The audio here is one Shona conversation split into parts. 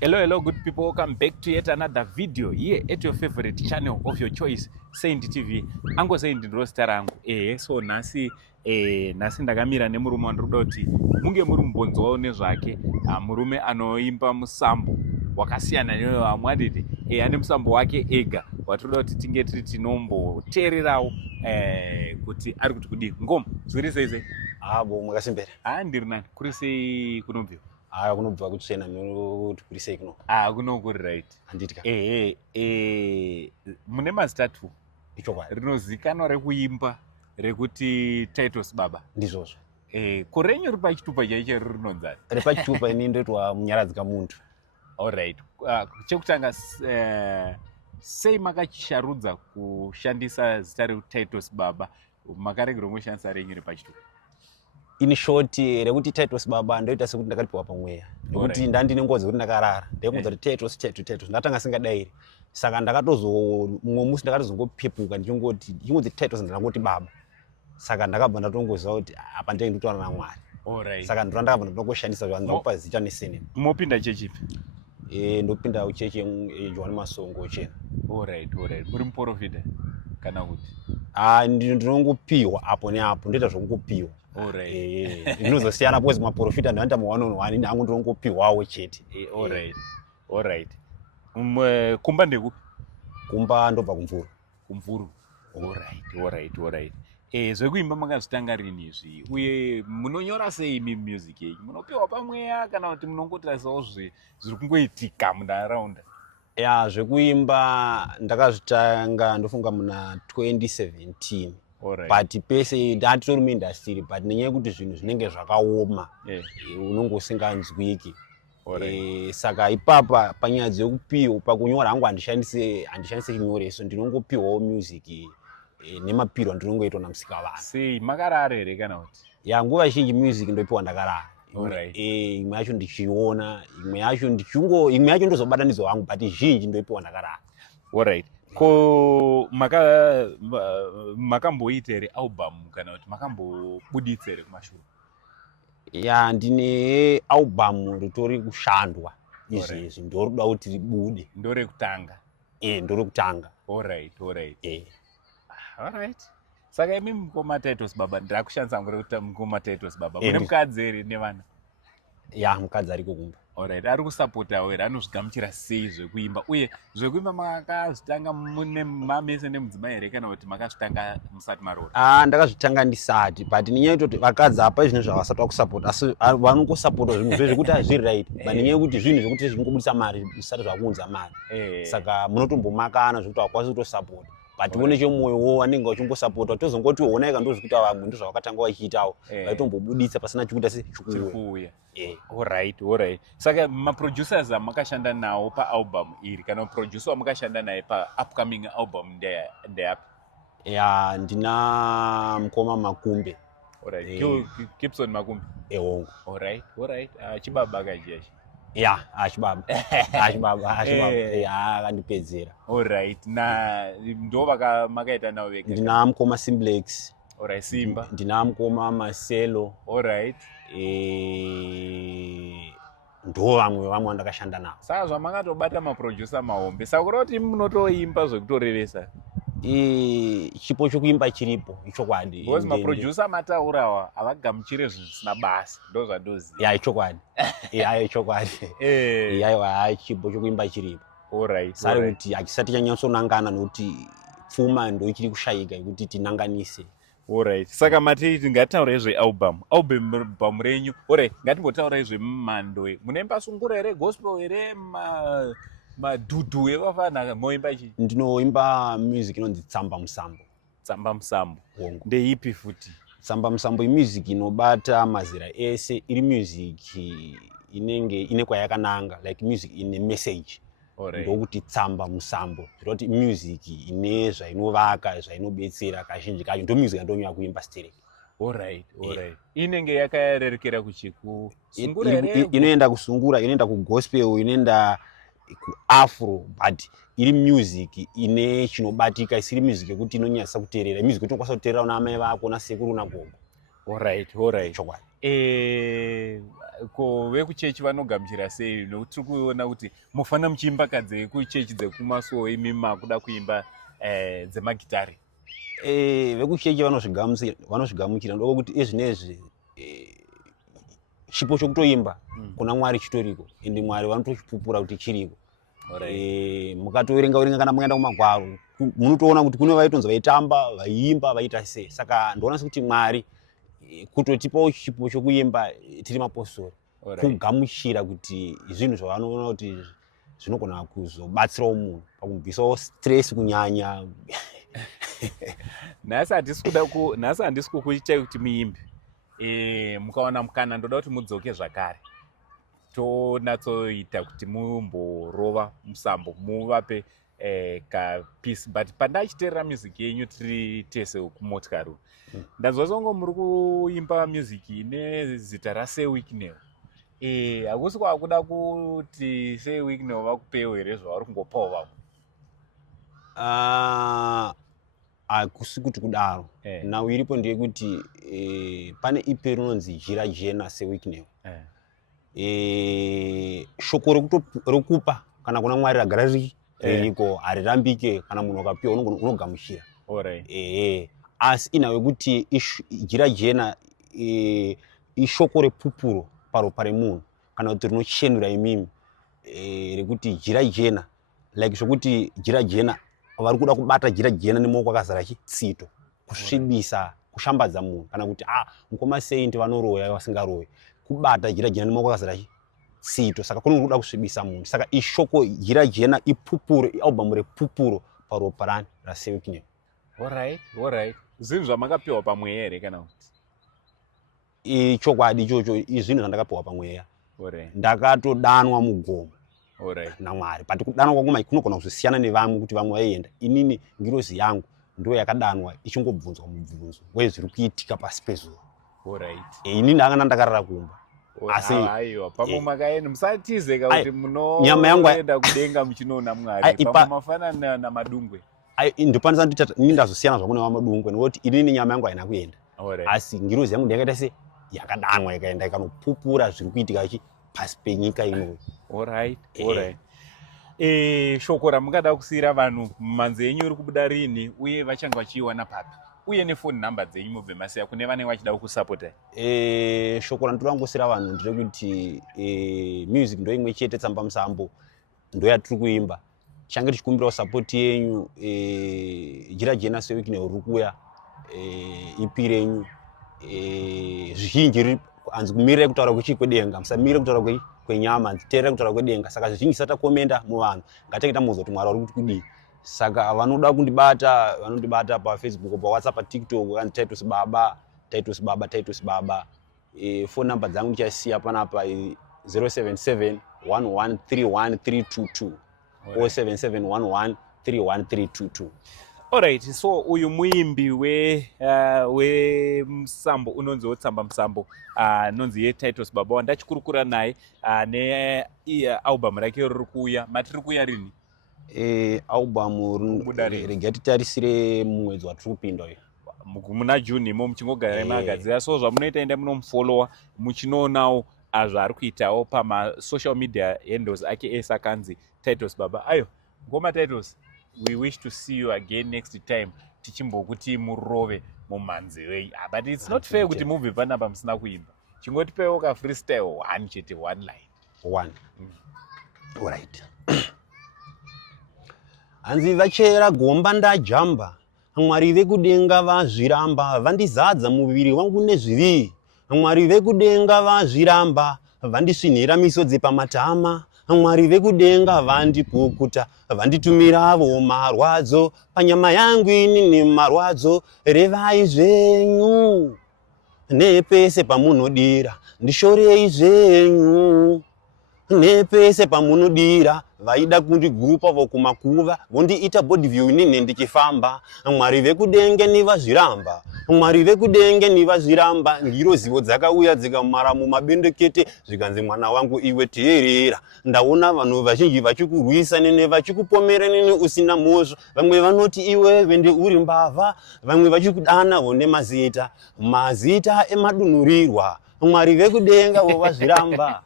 Hello, good people. Welcome back to yet another video here at your favorite channel of your choice, Saint TV. Ango Saint Roster angu. So nasi ndakamira nemurume wandinoda kuti munge muri mumbonzwawo nezvake. Murume anoimba musambo wakasiyana nevamwe aditi. Ane musambo wake ega. Watoda kuti tinge tiri tinomboteererawo kuti ari kuti kudii. Ngoma, zviri sei? Bo mwakasimbere. Ndiri nani. Kuri sei kunobviwa? Kunobva kutsvena kuti kuri sei kuno. Kuno kuri right. Handitika. Mune mazitatu Ichokwadi. rinozikanwa rekuimba rekuti Titus Baba. Ndizvozvo. Korenyu riri pachitupa chaicho rinonzani? Riri pachitupa ini ndoitwa munyaradzi kamuntu. Alright. Chekutanga sei makasharudza kushandisa zita reTitus Baba? Makaregera kushandisa renyu riri pachitupa? In short, rekuti Titus Baba ndoita sekuti ndakatipiwa pamweya. Nekuti ndandine ngozi kuti ndakarara. Ndaikonza kuti Titus ndatanga singadairi. Saka mumwe musi ndakatozongopepuka ndichingoti Titus ndakangoti Baba. Saka ndakabva ndatongoziva kuti apa ndenge ndinotaura naMwari. Alright. Saka ndakabva ndakangoshandisa zvandakupa zita nesinema. Mopinda chechipi? Ndopinda uchechi John Masongo chena. Alright. Muri muprofita kana kuti? Ndinongopiwa apo neapo ndoita zvokungopiwa. Inozosiyana because maprofita ndoita ma1-on-1 hangu ndinongopiwawo chete. Alright. Kumba ndeku? Kumba ndobva kumvuru. Kumvuru. Alright. Zvekuimba makazvitanga rini izvi? Uye munonyora sei music yenyu? Munopiwa pamweya kana kuti munongotarisawo zviri kungoitika munharaunda? Zvekuimba ndakazvitanga ndofunga muna 2017. But pese ndatitori muindastry but nenyaya yekuti zvinhu zvinenge zvakaoma unongosinganzwiki. Saka ipapa panyaya dzekupiwa pakunyora hangu handishandise chinyoreso ndinongopiwawo music nemapiro andinongoitwa namusikavanhu. Sei makarara here kana kuti? Nguva zhinji music ndoipiwa ndakarara. Imwe yacho ndichiona, imwe yacho ndozobatanidzwa hangu but zhinji ndoipiwa ndakarara. Alright. Ko makamboita here album kana kuti makambobuditsa here kumashure? Ndine album ritori kushandwa izvezvi ndorikuda kuti ribude. Ndorekutanga? Ndorekutanga. Alright. Saka imi mukoma Titus Baba ndakushandisa ngore kuti mukoma Titus Baba. Mune mukadzi here nevana? Mukadzi ariko kumba. Alright. Ari kusapotawo here, anozvigamuchira sei zvekuimba? Uye zvekuimba makazvitanga mune mamese nemudzimai here kana kuti makazvitanga musati maroora? Ndakazvitanga ndisati but nenyaya yekutoti vakadzi apa zvinhu zvavasati vakusapota asi vanongosapota zvinhu zvekuti hazviri right but nenyaya yekuti zvinhu zvekuti zvingobudisa mari zvisati zvakuunza mari. Saka munotombomakana zvekuti hakwanisi kutosapota. But one chemwoyo anenge uchingosapota tozongoti wona ika ndozvikuita vamwe ndizvo vakatanga vachiitawo vaitombobuditsa pasina chikuita sechikuuya. Alright. Saka maproducers amakashanda nawo paalbum iri kana producer wamakashanda naye paupcoming album ndeyapi? Ndina mukoma Makumbe. Alright. Gibson Makumbe? Hongu. Alright. Chibaba kajeshi? Chibaba akandipedzera. Alright. Ndo makaita nawo vega? Ndina mukoma Simplex. Alright. Simba? Ndina mukoma Marcelo. Alright. Ndo vamwe vandakashanda navo. Saka zvamakatobata maproducer mahombe saka kuti munotoimba zvekutorevesa? Chipo chokuimba chiripo ichokwadi. Because maproducer mataurawa havagamuchire zvinhu zvisina basa ndo zvandoziva. Ichokwadi. Ichokwadi. Chipo chokuimba chiripo. Alright. Sari kuti achisati chanyatsonangana nokuti pfuma ndo ichiri kushayika yekuti tinanganise. Alright. Saka mati ngatitaure zvealbum renyu. Alright, ngatimbotaura zvemumhando. Munoimba sungura here, gospel here, madhudhu evafana moimba chii? Ndinoimba music inonzi Tsamba Musambo. Tsamba Musambo. Ndeipi futi? Tsamba Musambo imusic inobata mazera ese, iri music inenge ine kwayakananga, like music ine message. Ndokuti Tsamba Musambo. Zviroti music ine zvainovaka, zvainobetsera kazhinji kacho. Ndo music yandonyanya kuimba stereo. Alright. Inenge yakarerekera kusungura here? Inoenda kusungura, inoenda kugospel, inoenda kuafro but iri music ine chinobatika, isiri music yekuti inonyasa kuteerera. Music yekuti unokwanisa kuteerera una amai vako, una sekuru, una gogo. Alright. Chokwadi. ko vekuchechi vanogamuchira sei nokuti tiri kuona kuti mufana muchiimba kadze kuchechi dzekumasuo imi makuda kuimba dzemagitari? Vekuchechi vanozvigamuchira ndokuti izvinezvi chipo chokutoimba kuna Mwari chitoriko ende Mwari vanotochipupura kuti chiriko. Mukatoverenga kana mukaenda kumagwaro munotoona kuti kune vaitonzi vaitamba vaiimba vaita sei. Saka ndoona kuti Mwari kutotipawo chipo chokuimba tiri mapostori kugamuchira kuti zvinhu zvavanoona kuti zvinogona kuzobatsirawo munhu pakubvisawo stress kunyanya. Nhasi handisi kukuitai kuti muimbe, mukawana mukana ndoda kuti mudzoke zvakare tonatsoita kuti mumborova musambo muvape kapeace. But pandachiteerera music yenyu tiri tese kumotikari ndanzwa songo muri kuimba music ine zita raSay Wicknell. Hakusi kwakuda kuti Say Wicknell vakupewo here zvavari kungopawo vamwe? Hakusi kuti kudaro. Nhau iripo ndeyekuti pane EP rinonzi Jira Jena Say Wicknell. Shoko rokupa kana kuna Mwari ragara ririko harirambike kana munhu akapiwa unogamuchira. Asi inhau yekuti Jira Jena ishoko repupuro paropa remunhu kana kuti rinochenura imimi rekuti Jira Jena like zvokuti Jira Jena vari kuda kubata Jira Jena nemaoko akazara chitsito kusvibisa kushambadza munhu kana kuti mukoma Saint vanoroya vasingaroyi kubata Jira Jena nemaoko akazara chitsito saka kuri kuda kusvibisa munhu. Saka ishoko Jira Jena ipupuro album repupuro paropa raSay Wicknell. Alright. Zvinhu zvamakapiwa pamweya here kana kuti? Chokwadi ichocho izvinhu zvandakapiwa pamweya. Ndakatodanwa mugomo naMwari. But kudanwa kwangu kunogona kuzosiyana nevamwe kuti vamwe vaienda. Inini ngirozi yangu ndo yakadanwa ichingobvunzwa mubvunzo wezviri kuitika pasi pezuva. Inini ndakanga ndakarara kumba. Asi pamwe makaenda musatizeka kuti munoenda kudenga muchinoona Mwari pamwe mafanana namadungwe. Ndopandisa nditi inini ndazosiyana zvakune vamadungwe nekuti inini nyama yangu haina kuenda. Asi ngirozi yangu ndakaita se yakadanwa ikaenda ikanopupura zviri kuitika pasi penyika ino. Alright. Shoko ramungada kusiyira vanhu mumanze yenyu uri kubuda rini uye vachanga vachiiwana papi uye nefoni nhamba dzenyu mubve masiya kune vanenge vachida kusapota? Shoko randoda kungosiyira vanhu nderekuti music ndo imwe chete tsamba musambo ndo yatiri kuimba. Change tichikumbirawo sapoti yenyu. Jira Jena Say Wicknell riri kuuya EP renyu zvizhinji hanzi kumirira kutaura kwechikwedenga musamirira kutaura kwenyama teerera kutaura kwedenga. Saka zvizhinji satakomenda muvanhu ngatiita muzo kuti Mwari vari kuti kudii. Saka vanoda kundibata vanondibata paFacebook paWhatsApp paTikTok kana Titus Baba. Phone number dzangu ndichasiya panapa 077 1131322 077 1131322. Alright, so uyu muimbi wemusambo unonziwo tsamba musambo nonzi yeTitus Baba wandachikurukura naye nealbum rake riri kuuya. Matiri kuuya rini? Album regatitarisire mumwedzi watiri kupinda uyu muna June imo muchingogara magadzira. So zvamunoita enda munomufollowa muchinoonawo zvaari kuitawo pamasocial media handles ake ese akanzi Titus Baba. Ayo ngoma Titus, we wish to see you again next time tichimbokuti murove mumanzi wei. But it's not fair kuti mubve panapa musina kuimba. Chingotipewo ka freestyle one chete, one line. Alright. Hanzi vachera gomba ndajamba Mwari vekudenga vazviramba vandizadza muviri wangu nezvivi. Mwari vekudenga vazviramba vandisvinhira misodzi pamatama. Mwari vekudenga vandipukuta vanditumirawo marwadzo panyama yangu inini marwadzo. Revai zvenyu nepese pamunodira ndishorei zvenyu nepese pamunodira vaida kundigrupa vokumakuva vondiita body view inini ndichifamba. Mwari vekudenge nivazviramba Mwari vekudenge nivazviramba. Ndiro zivo dzakauya dzikamara mumabendekete zvikanzi mwana wangu iwe teerera. Ndaona vanhu vazhinji vachikurwisa nene vachikupomera nene usina mhosva. Vamwe vanoti iwe vende uri mbavha. Vamwe vachikudana vone mazita emadunhurirwa Mwari vekudenga vazviramba.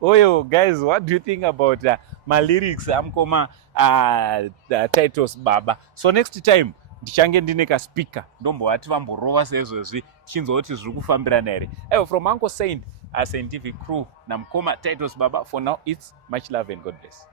Oyo, guys, what do you think about my lyrics? Amkoma Titus Baba. So next time, ndichange ndine ka speaker. Ndombo ati vamborova sezvezvi chinzoti zviri kufambirana here. From Uncle Saint, a scientific crew, namkoma Titus Baba. For now, it's much love and God bless.